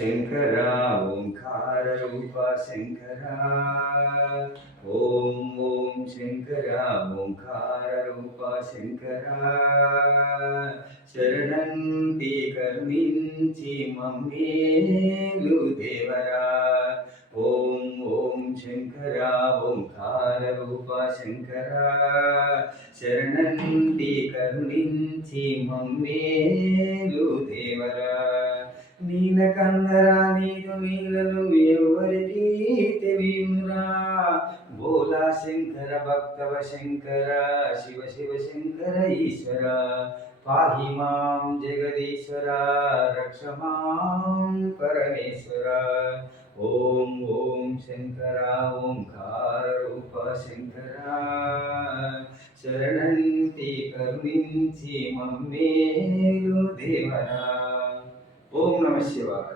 శంకర ఓంకార రూప శంకర ఓం ఓం శంకర ఓంకార రూప శంకర శరణంతి కరుణించి మమ్మేలు దేవరా ఓం ఓం శంకర ఓంకార రూప శంకర శరణంతి కరుణించి మమ్మేలు దేవరా నీలకందరా నీదు నీలలు ఎవరికి తెలియనురా భోలా శంకర భక్తవ శంకర శివ శివ శంకర ఈశ్వర పాహి మాం జగదీశ్వర రక్ష మాం పరమేశ్వర ఓం ఓం శంకర ఓంకార రూప శంకర శరణంతి కరుణించి మమ్మేలు దేవరా. ఓం నమ శివాయ.